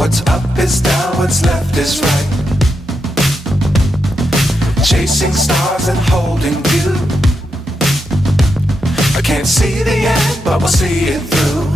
What's up is down, what's left is right. Chasing stars and holding you. I can't see the end, but we'll see it through.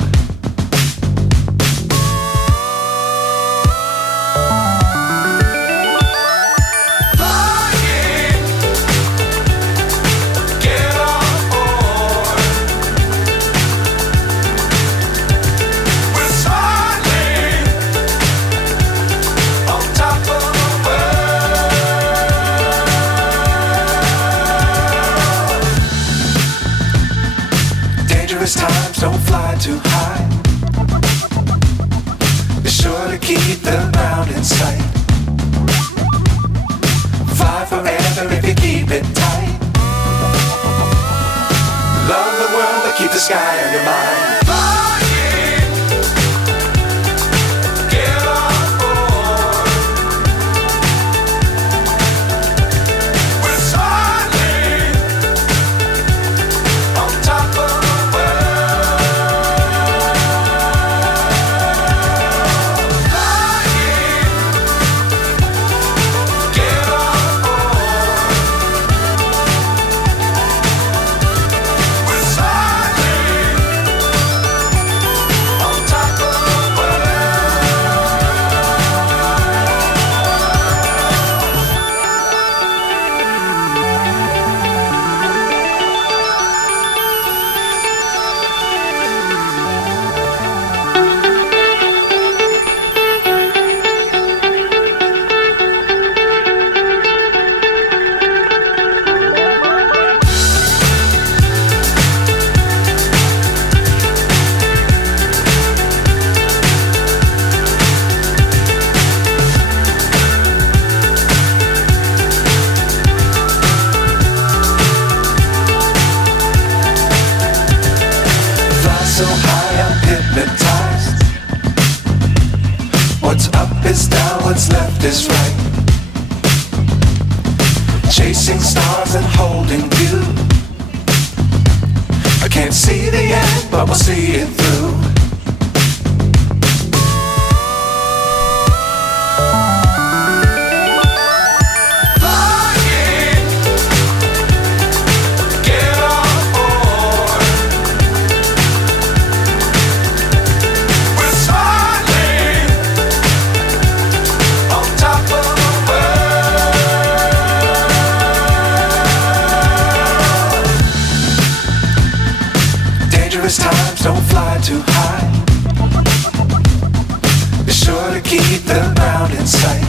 Times don't fly too high. Be sure to keep the ground in sight. Fly forever if you keep it tight. Love the world but keep the sky on your mind. So high I'm hypnotized. What's up is down, what's left is right. Chasing stars and holding you. I can't see the end, but we'll see it through. Times don't fly too high. Be sure to keep the ground in sight.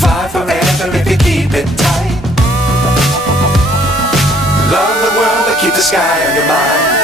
Fly forever if you keep it tight. Love the world but keep the sky on your mind.